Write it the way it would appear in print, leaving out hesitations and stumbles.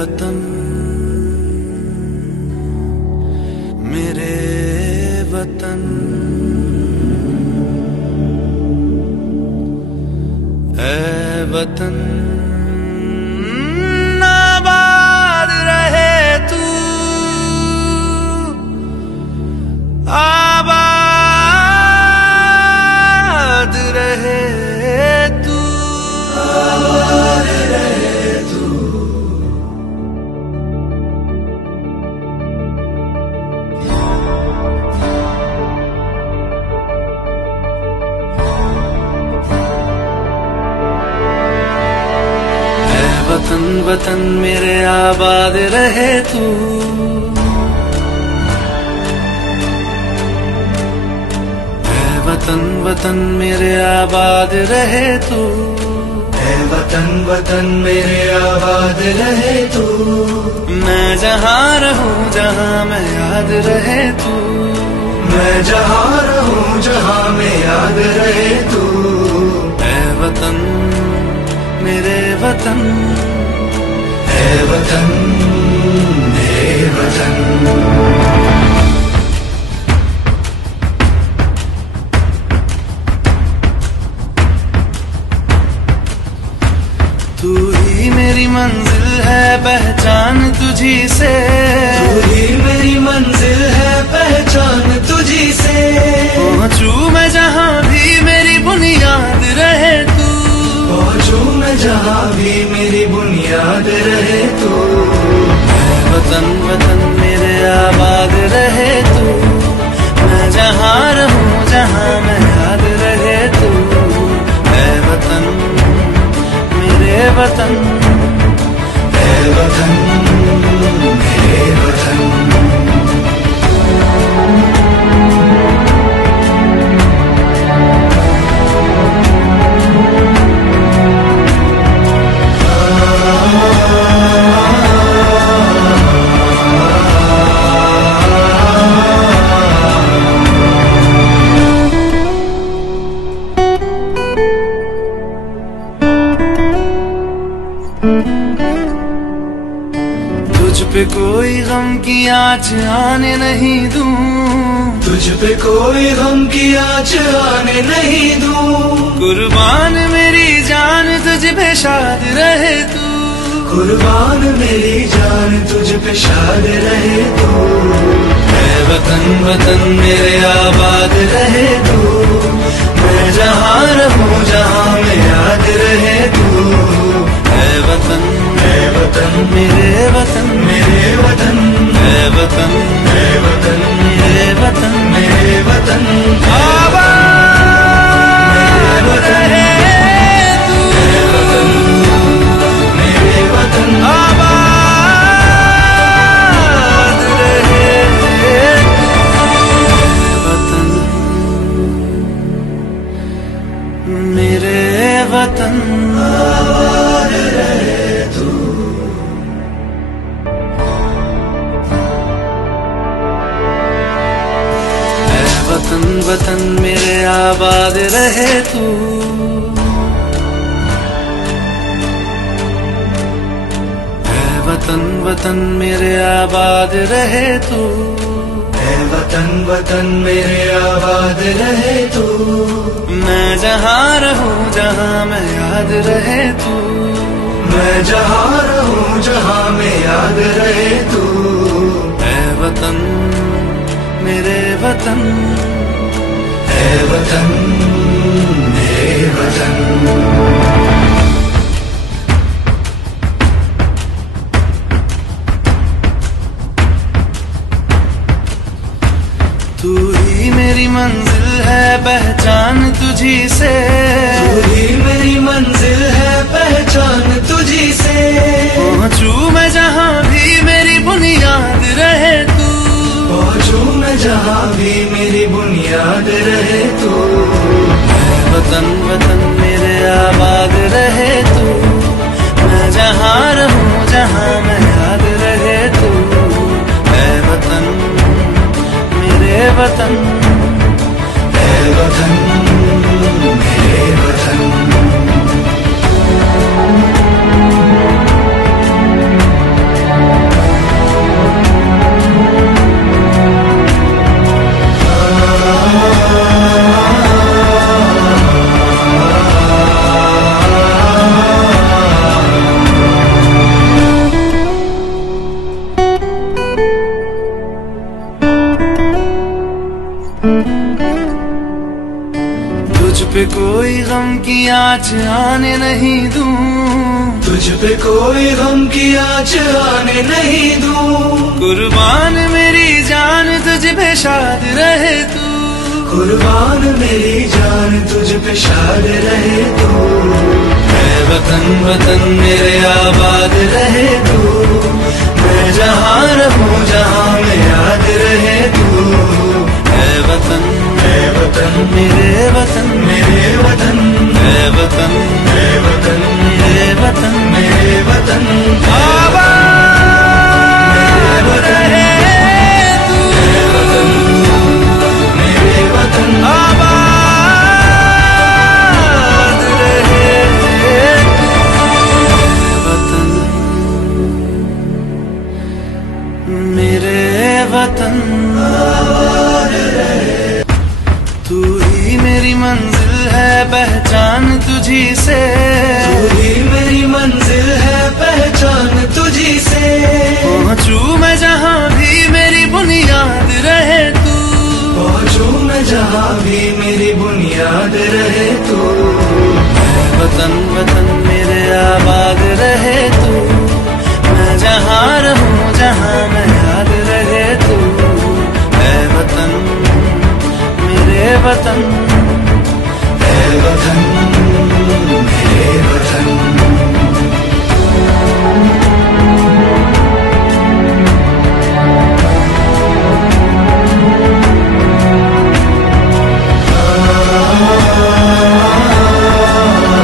वतन मेरे वतन है वतन आबाद रहे तू आबाद रहे तू आबाद रहे तू। वतन वतन मेरे आबाद रहे तू है वतन वतन मेरे आबाद रहे तू है वतन वतन मेरे आबाद रहे तू। मैं जहाँ रहूं जहाँ मैं याद रहे तू मैं जहाँ रहूं जहाँ मैं याद रहे तू है वतन मेरे वतन है वतन मेरे वतन। तू ही मेरी मंजिल है पहचान तुझी से तू ही मेरी मंजिल है पहचान तुझी से। पहुँचूं मैं जहाँ भी मेरी बुनियाद रहे तू पहुँचूं मैं जहाँ भी मेरी बुनियाद रहे तू है वतन वतन मेरे आबाद रहे तू। मैं जहाँ रहूं जहाँ मैं याद रहे तू है वतन मेरे वतन है वतन मेरे वतन। तुझ पे कोई गम की आँच आने नहीं दूं तुझ पे कोई गम की आँच आने नहीं दूं। कुर्बान मेरी जान तुझ पे शाद रहे तू कुर्बान मेरी जान तुझ पे शाद रहे तू है वतन वतन मेरे आबाद रहे तू। मैं जहाँ रहूं जहाँ मैं याद रहे तू है वतन मेरे वतन मेरे वतन है वतन मेरे वतन मेरे वतन आबाद रहे तू मेरे वतन आबाद रहे वतन मेरे वतन आबाद रहे तू। वतन वतन मेरे आबाद रहे तू है वतन वतन मेरे आबाद रहे तू है वतन वतन मेरे आबाद रहे तू। मैं जहाँ रहूं जहाँ मैं याद रहे तू मैं जहाँ रहूं जहाँ मैं याद रहे तू है वतन मेरे वतन है वतन मेरे वतन। तू ही मेरी मंजिल है पहचान तुझी से तू ही मेरी मंजिल है पहचान तुझी से। पहुँचूं मैं जहाँ भी मेरी बुनियाद रहे तू पहुँचूं मैं जहाँ भी मेरी बुनियाद रहे तू है वतन वतन मेरे आबाद रहे तू। मैं जहाँ रहूं जहाँ मैं याद रहे तू है वतन मेरे वतन है वतन मेरे वतन। पे कोई गम की आँच आने नहीं दूं, तुझ पे कोई गम की आँच आने नहीं दूं। कुर्बान मेरी जान तुझ पे शाद रहे तू, कुर्बान मेरी जान तुझ पे शाद रहे तू। मैं वतन वतन मेरे आबाद रहे तू, मैं जहाँ रहूँ जहाँ में याद रहे तू। मैं वतन मेरे वतन मेरे वतन, मैं वतन मेरे वतन मेरे वतन आबाद रहे तू। मेरे वतन आबाद रहे तू। मेरे वतन तू ही मेरी मंजिल है, पहचान तुझी से। तू ही मेरी मंजिल है, पहचान तुझी से। पहुँचूं मैं जहाँ भी मेरी बुनियाद रहे तू, पहुँचूं मैं जहाँ भी मेरी बुनियाद रहे तू। वतन वतन मेरे आबाद रहे तू, मैं जहाँ रहूँ जहाँ मैं याद रहे तू। मैं वतन मेरे वतन, है वतन